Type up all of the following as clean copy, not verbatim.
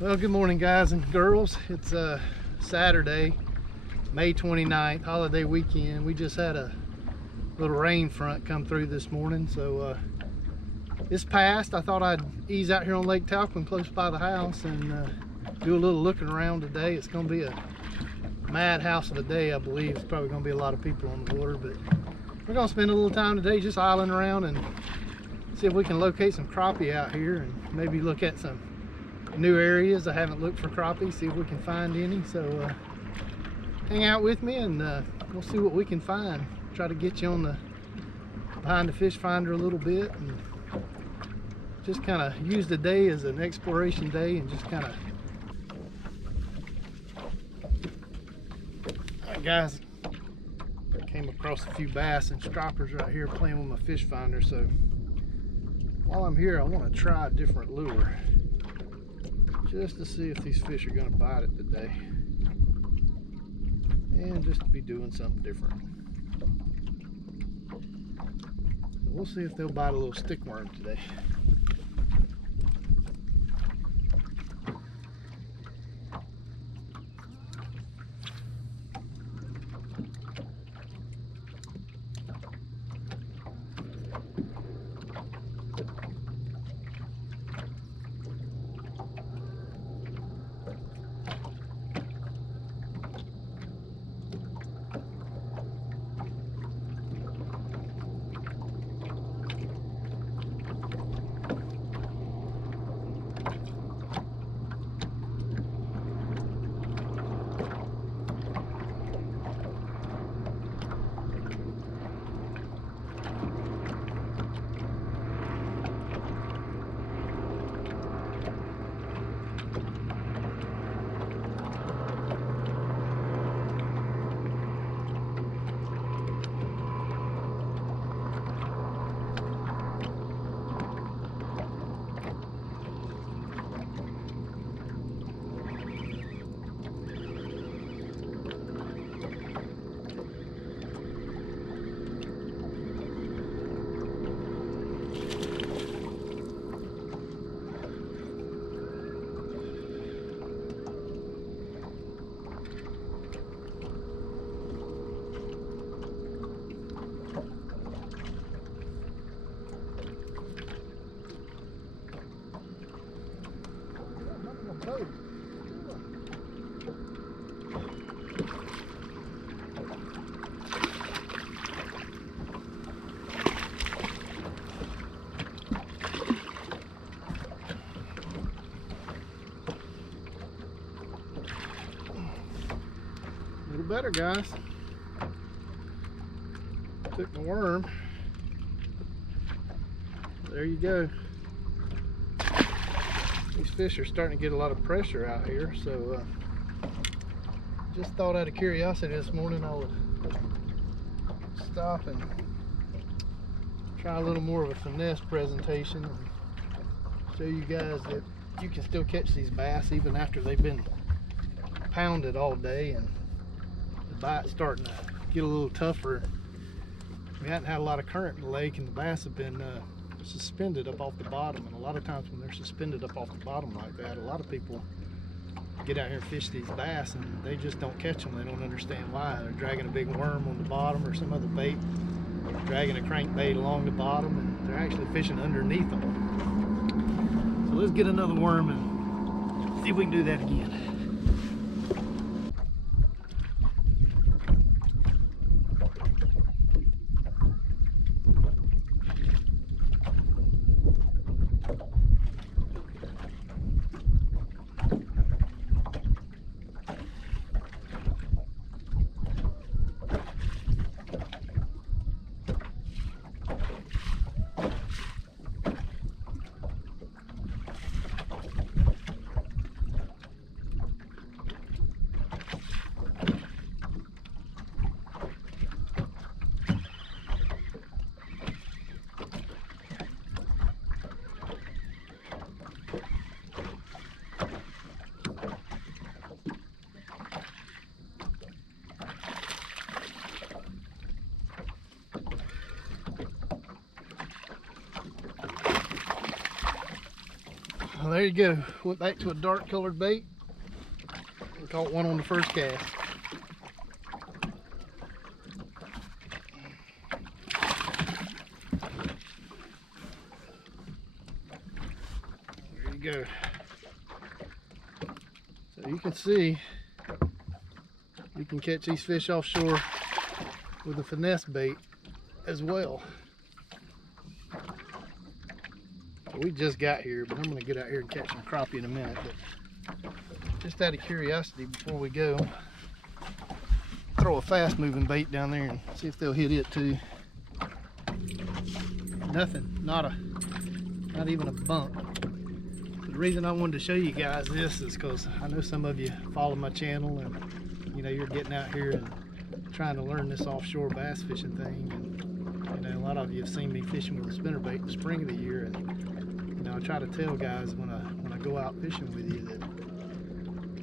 Well, good morning, guys and girls. It's Saturday, May 29th, holiday weekend. We just had a little rain front come through this morning, so it's passed. I thought I'd ease out here on Lake Talquin close by the house and do a little looking around today. It's going to be a madhouse of a day, I believe. It's probably going to be a lot of people on the water, but we're going to spend a little time today just islanding around and see if we can locate some crappie out here and maybe look at some new areas. I haven't looked for crappie, see if we can find any. So hang out with me and we'll see what we can find. Try to get you on the behind the fish finder a little bit and just kind of use the day as an exploration day and just kind of. Alright guys, came across a few bass and stroppers right here playing with my fish finder, so while I'm here I want to try a different lure just to see if these fish are going to bite it today, and just to be doing something different. So we'll see if they'll bite a little stickworm today. A little better, guys. Took the worm. There you go. These fish are starting to get a lot of pressure out here, so just thought out of curiosity this morning I would stop and try a little more of a finesse presentation and show you guys that you can still catch these bass even after they've been pounded all day and the bite's starting to get a little tougher. We hadn't had a lot of current in the lake and the bass have been suspended up off the bottom, and a lot of times when they're suspended up off the bottom like that, a lot of people get out here and fish these bass and they just don't catch them. They don't understand why. They're dragging a big worm on the bottom or some other bait, dragging a crankbait along the bottom, and they're actually fishing underneath them. So let's get another worm and see if we can do that again. you go. Went back to a dark colored bait. We caught one on the first cast. There you go. So you can see, you can catch these fish offshore with a finesse bait as well. We just got here, but I'm going to get out here and catch some crappie in a minute. But just out of curiosity, before we go, throw a fast moving bait down there and see if they'll hit it too. Nothing, not even a bump. But the reason I wanted to show you guys this is because I know some of you follow my channel, and you know, you're getting out here and trying to learn this offshore bass fishing thing. And you know, a lot of you have seen me fishing with a spinnerbait in the spring of the year, and you know, I try to tell guys when I go out fishing with you that,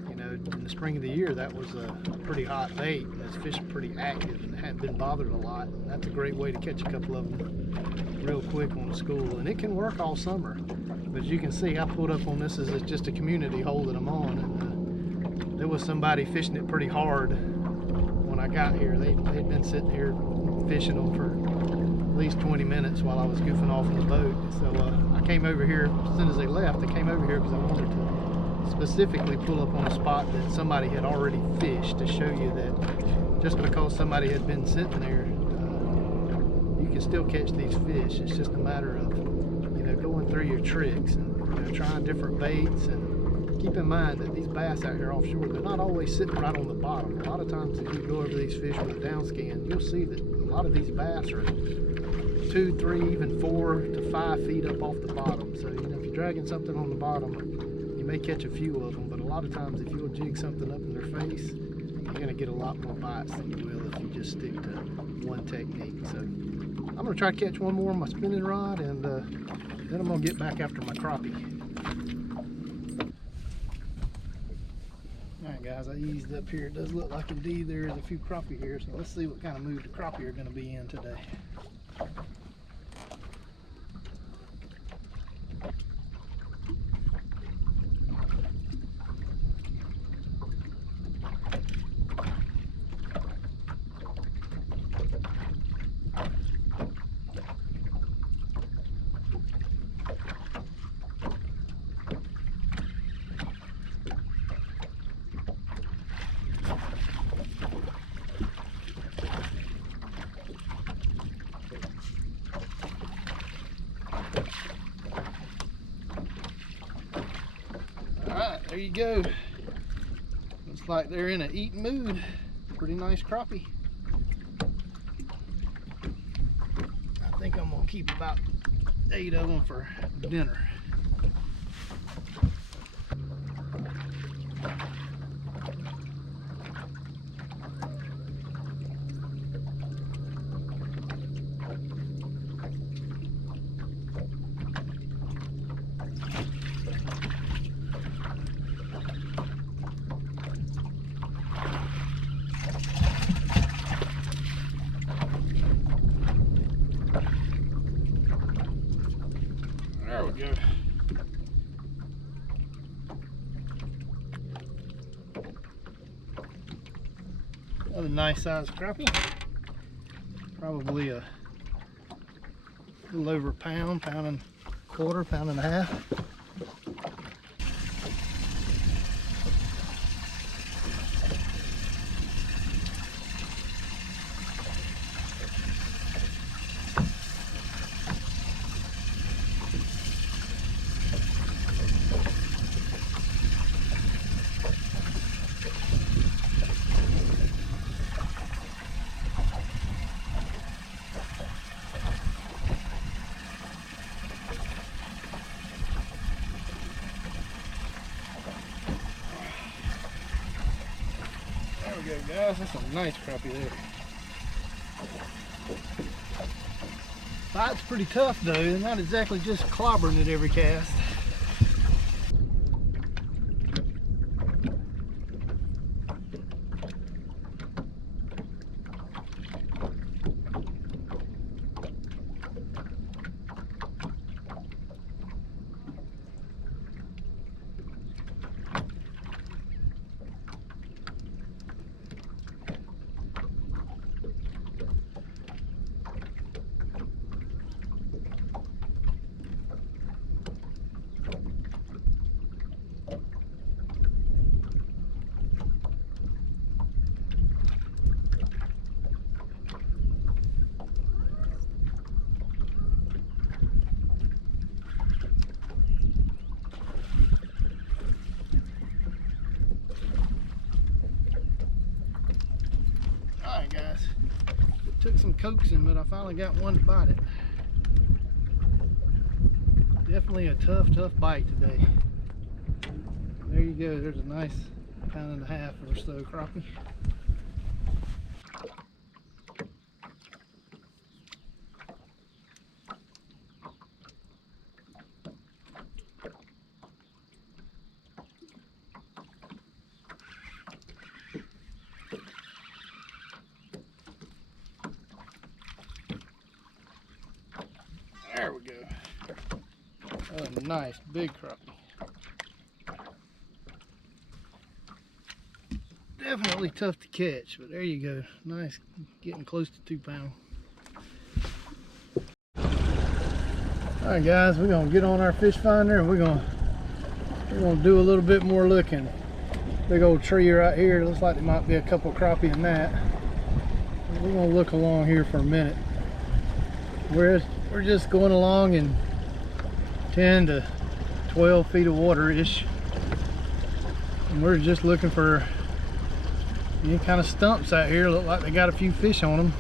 you know, in the spring of the year, that was a pretty hot bait, and those fish are pretty active and hadn't been bothered a lot. And that's a great way to catch a couple of them real quick on the school, and it can work all summer. But as you can see, I pulled up on this as just a community hole that I'm on, and there was somebody fishing it pretty hard when I got here. They'd been sitting here fishing them for at least 20 minutes while I was goofing off in the boat. So I came over here as soon as they left. I came over here because I wanted to specifically pull up on a spot that somebody had already fished, to show you that just because somebody had been sitting there, you can still catch these fish. It's just a matter of, you know, going through your tricks and, you know, trying different baits. And keep in mind that these bass out here offshore, they're not always sitting right on the bottom. A lot of times if you go over these fish with a down scan, you'll see that a lot of these bass are 2, 3, even 4 to 5 feet up off the bottom. So, you know, if you're dragging something on the bottom, you may catch a few of them, but a lot of times if you'll jig something up in their face, you're going to get a lot more bites than you will if you just stick to one technique. So I'm going to try to catch one more on my spinning rod, and then I'm going to get back after my crappie. Alright guys, I eased up here. It does look like indeed there is a few crappie here, so let's see what kind of mood the crappie are going to be in today. Alright, there you go. Looks like they're in an eating mood. Pretty nice crappie. I think I'm going to keep about 8 of them for dinner. There we go. Another nice sized crappie. Probably a little over a pound, pound and a quarter, pound and a half. There we go, guys. That's a nice crappie there. Bite's pretty tough though. They're not exactly just clobbering at every cast. Took some coaxing, but I finally got one to bite it. Definitely a tough bite today. There you go. There's a nice £1.5 or so crappie. There we go. A nice big crappie. Definitely tough to catch, but there you go. Nice, getting close to 2 pounds. Alright guys, we're gonna get on our fish finder and we're gonna do a little bit more looking. Big old tree right here. Looks like there might be a couple crappie in that. We're gonna look along here for a minute. We're just going along in 10 to 12 feet of water ish, and we're just looking for any kind of stumps out here. Look like they got a few fish on them.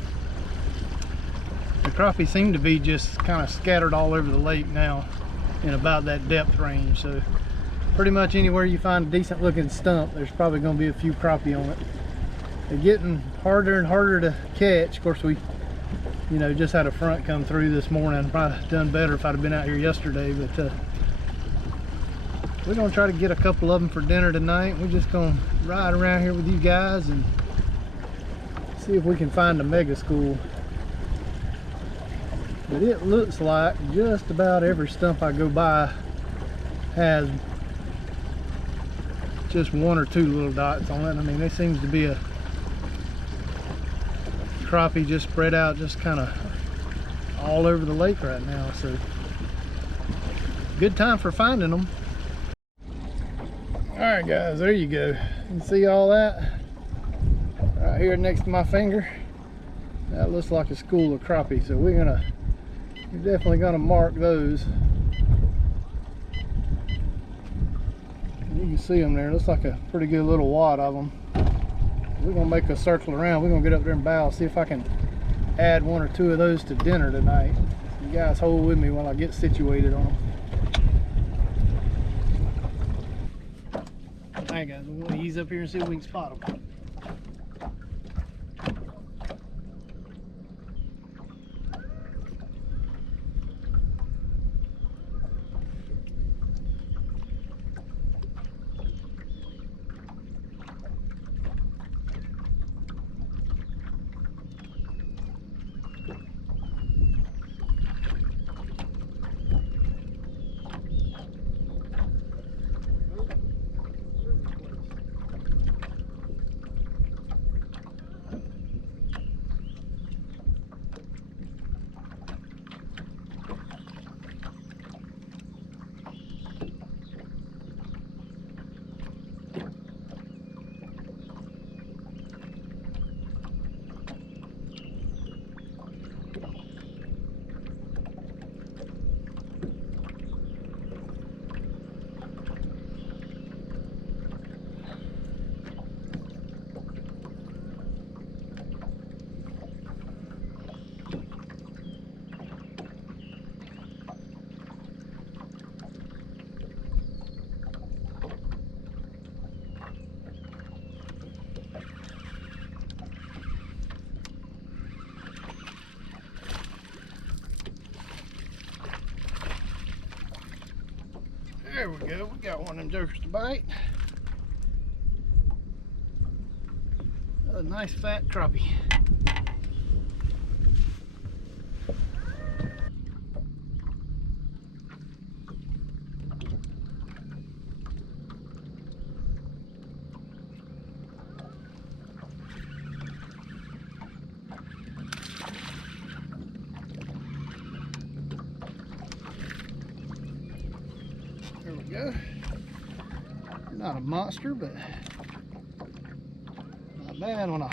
The crappie seem to be just kind of scattered all over the lake now in about that depth range, so pretty much anywhere you find a decent looking stump, there's probably going to be a few crappie on it. They're getting harder and harder to catch. Of course, we just had a front come through this morning. Probably done better if I'd have been out here yesterday, but we're gonna try to get a couple of them for dinner tonight. We're just gonna ride around here with you guys and see if we can find a mega school. But it looks like just about every stump I go by has just 1 or 2 little dots on it. I mean, there seems to be a crappie just spread out just kind of all over the lake right now, so good time for finding them. All right guys, there you go. You can see all that right here next to my finger. That looks like a school of crappie, so we're definitely gonna mark those. You can see them there. Looks like a pretty good little wad of them. We're gonna make a circle around. We're gonna get up there and bow, see if I can add 1 or 2 of those to dinner tonight. You guys hold with me while I get situated on them. Alright guys, we're gonna ease up here and see if we can spot them. There we go, we got one of them jokers to bite. A nice fat crappie. There we go. Not a monster, but not bad on a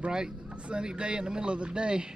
bright sunny day in the middle of the day.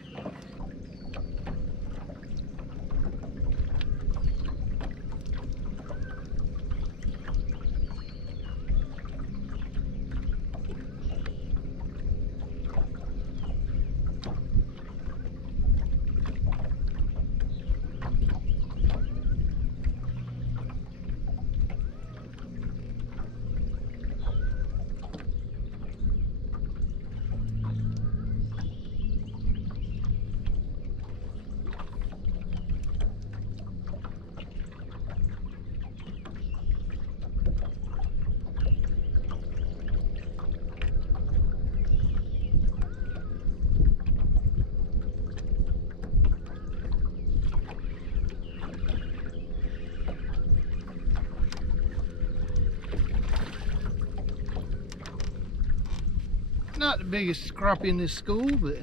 Not the biggest crappie in this school, but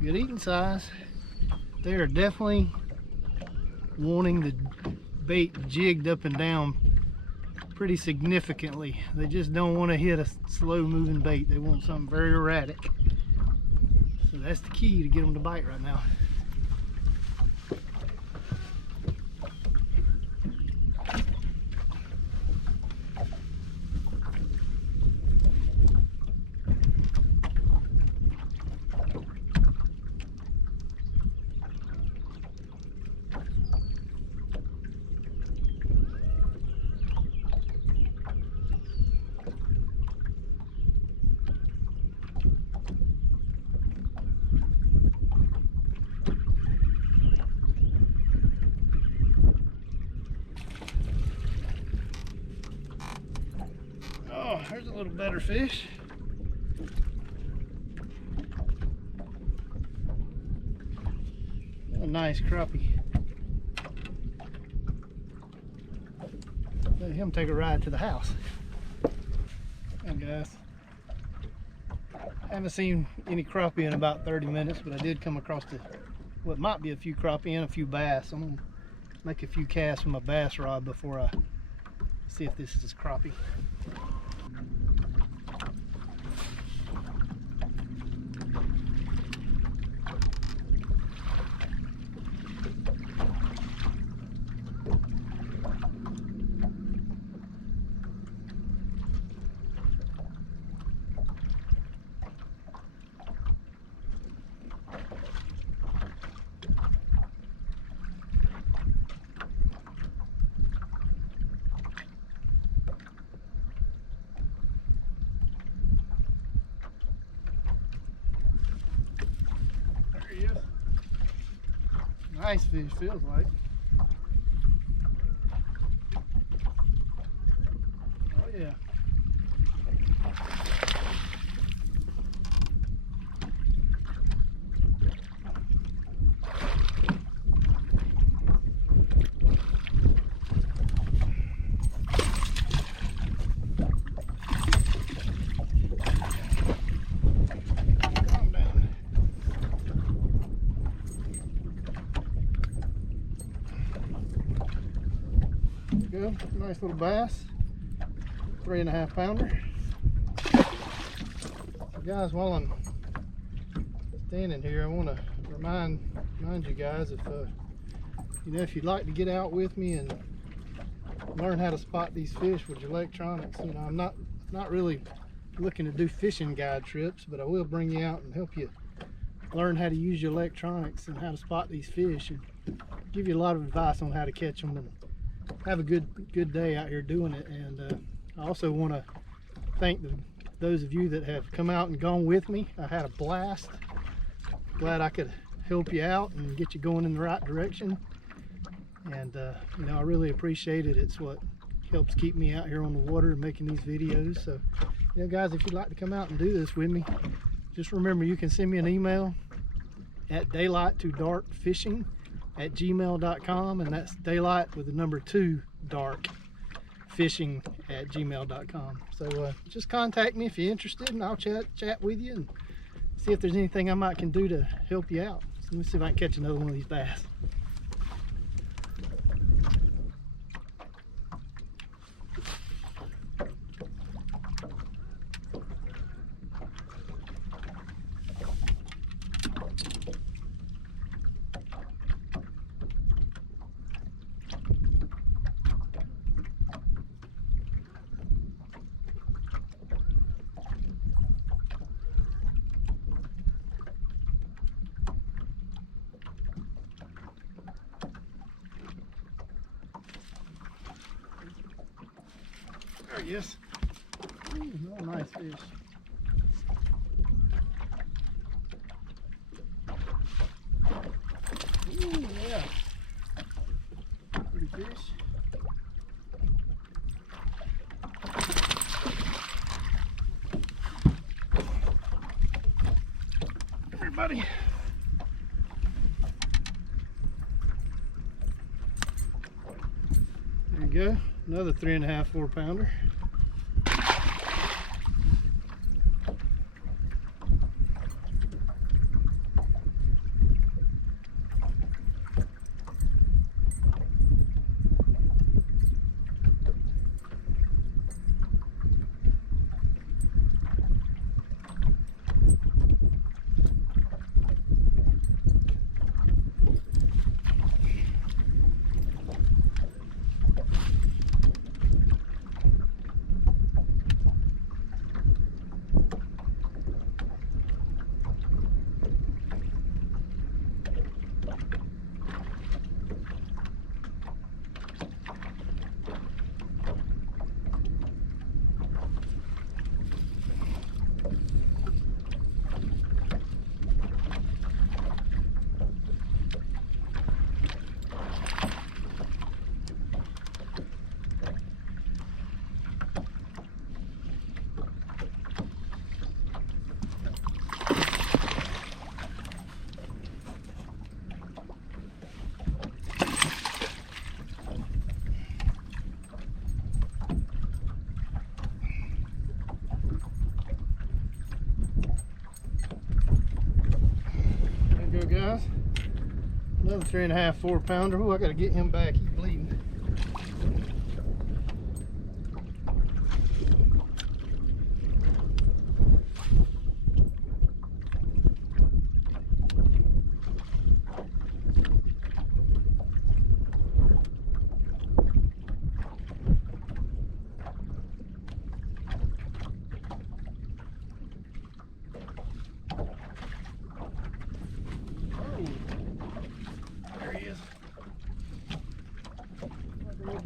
good eating size. They are definitely wanting the bait jigged up and down pretty significantly. They just don't want to hit a slow moving bait. They want something very erratic. So that's the key to get them to bite right now. Oh, there's a little better fish. A nice crappie. Let him take a ride to the house. Hey guys. I haven't seen any crappie in about 30 minutes, but I did come across what might be a few crappie and a few bass. I'm gonna make a few casts with my bass rod before I see if this is crappie. Nice fish, feels like. Oh yeah. Go, nice little bass, 3.5 pounder. So guys, while I'm standing here, I want to remind you guys, if you'd like to get out with me and learn how to spot these fish with your electronics. I'm not really looking to do fishing guide trips, but I will bring you out and help you learn how to use your electronics and how to spot these fish, and give you a lot of advice on how to catch them and have a good day out here doing it. And I also want to thank those of you that have come out and gone with me. I had a blast. Glad I could help you out and get you going in the right direction. And I really appreciate it. It's what helps keep me out here on the water and making these videos. So guys, if you'd like to come out and do this with me, just remember you can send me an email at daylight2darkfishing@gmail.com, and that's daylight with the number 2 dark fishing @gmail.com. So just contact me if you're interested, and I'll chat with you and see if there's anything I can do to help you out. So let me see if I can catch another one of these bass. There he is. Ooh, nice fish. Ooh, yeah. Pretty fish. Here, buddy. There you go. Another 3.5, 4 pounder. Another 3.5, 4 pounder. Oh, I gotta get him back. He's bleeding.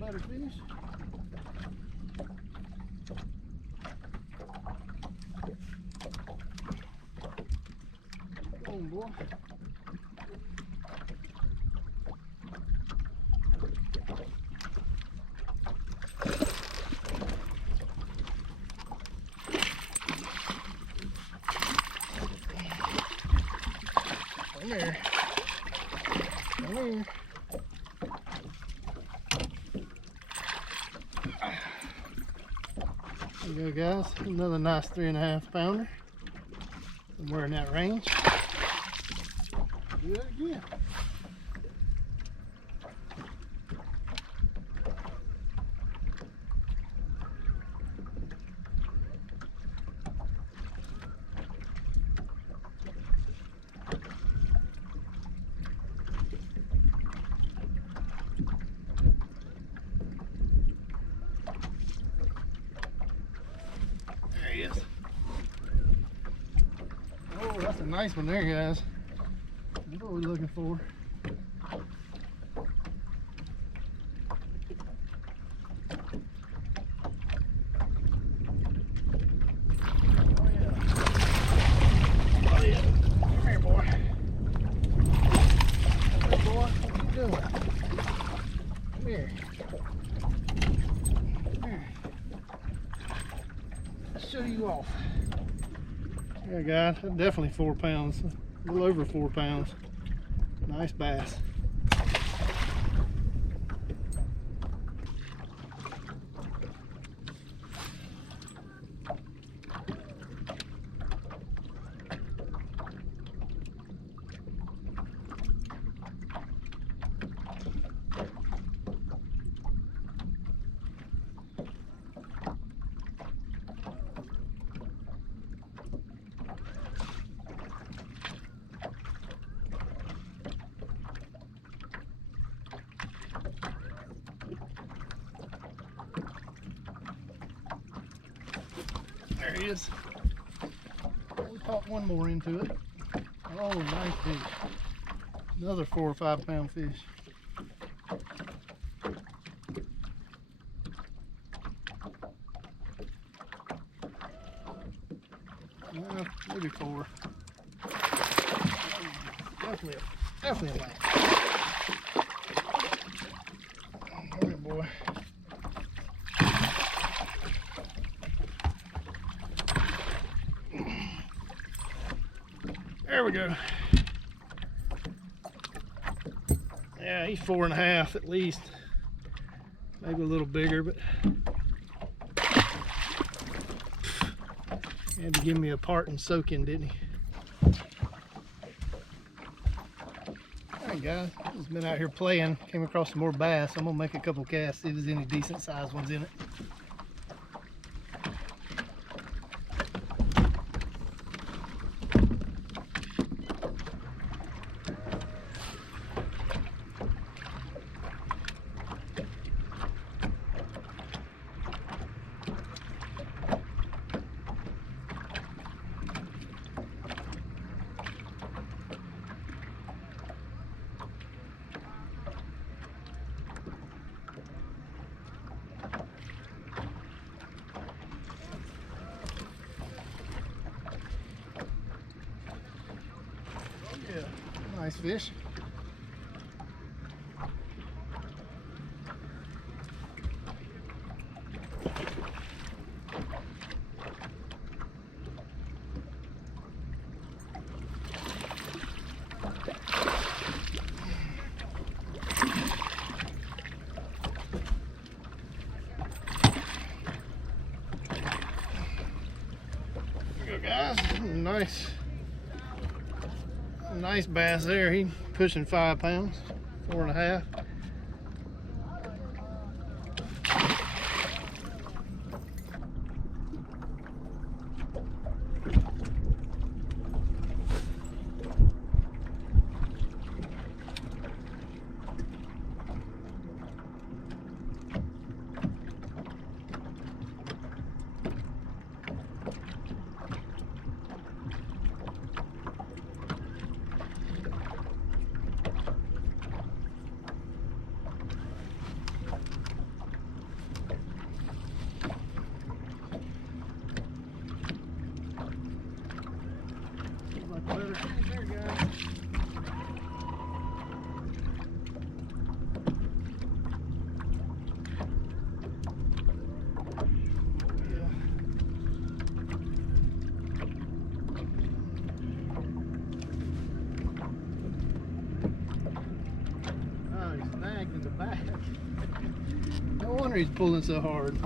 Better fish. Come on, boy. Come here. Come here. There you go, guys. Another nice 3.5 pounder. Somewhere in that range. Do that again. Oh, that's a nice one there, guys. That's what we're looking for. Oh yeah. Oh yeah. Come here, boy. Come here, boy. What you doing? Come here. Come here. Let's show you off. Yeah, guys, definitely 4 pounds, a little over 4 pounds. Nice bass. There he is. We caught one more into it. Oh, nice fish. Another 4 or 5 pound fish. Maybe 4. Definitely a lamb. Come here, boy. There we go. Yeah, he's 4.5 at least. Maybe a little bigger, but he had to give me a part and soak in, didn't he? Alright guys, just been out here playing, came across some more bass. I'm gonna make a couple casts, see if there's any decent sized ones in it. Yeah, nice fish. There you go, guys. Nice bass there. He pushing 5 pounds, 4.5. There, guys. Oh, he's snagged in the back. No wonder he's pulling so hard.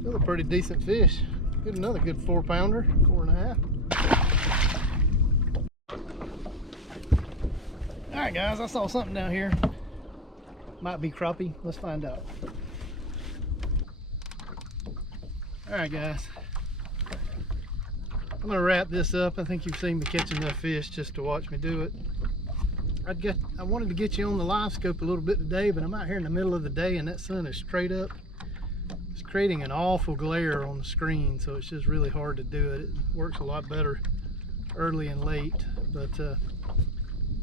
Still a pretty decent fish. Get another good 4-pounder, 4.5. Alright guys, I saw something down here. Might be crappie. Let's find out. Alright guys, I'm gonna wrap this up. I think you've seen me catch enough fish just to watch me do it. I wanted to get you on the live scope a little bit today, but I'm out here in the middle of the day and that sun is straight up. It's creating an awful glare on the screen, so it's just really hard to do it. It works a lot better early and late, but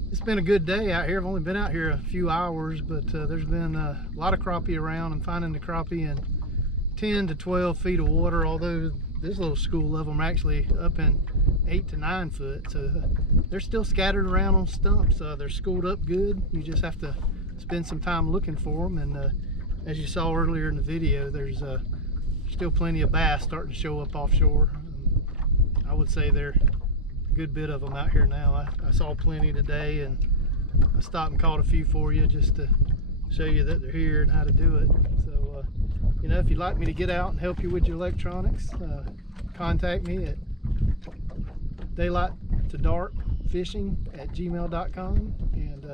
it's been a good day out here. I've only been out here a few hours, but there's been a lot of crappie around. I'm finding the crappie in 10 to 12 feet of water, although this little school of them are actually up in 8 to 9 foot, so they're still scattered around on stumps. They're schooled up good. You just have to spend some time looking for them, and as you saw earlier in the video, there's still plenty of bass starting to show up offshore. I would say there are a good bit of them out here now. I saw plenty today, and I stopped and caught a few for you just to show you that they're here and how to do it. So, you know, if you'd like me to get out and help you with your electronics, contact me at daylighttodarkfishing@gmail.com. And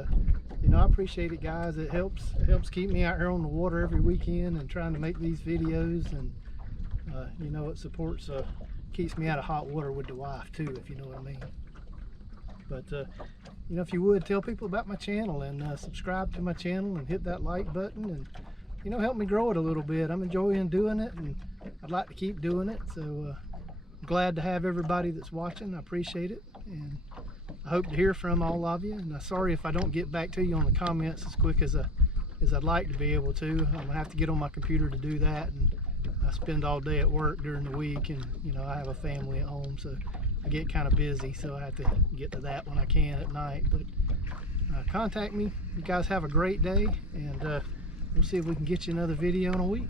you know, I appreciate it, guys. It helps keep me out here on the water every weekend and trying to make these videos, and you know, it supports keeps me out of hot water with the wife too, if you know what I mean. But you know, if you would tell people about my channel and subscribe to my channel and hit that like button, and you know, help me grow it a little bit. I'm enjoying doing it, and I'd like to keep doing it. So glad to have everybody that's watching. I appreciate it, and I hope to hear from all of you. And I'm sorry if I don't get back to you on the comments as quick as I'd like to be able to. I'm gonna have to get on my computer to do that, and I spend all day at work during the week, and you know, I have a family at home, so I get kind of busy, so I have to get to that when I can at night. But contact me. You guys have a great day, and we'll see if we can get you another video in a week.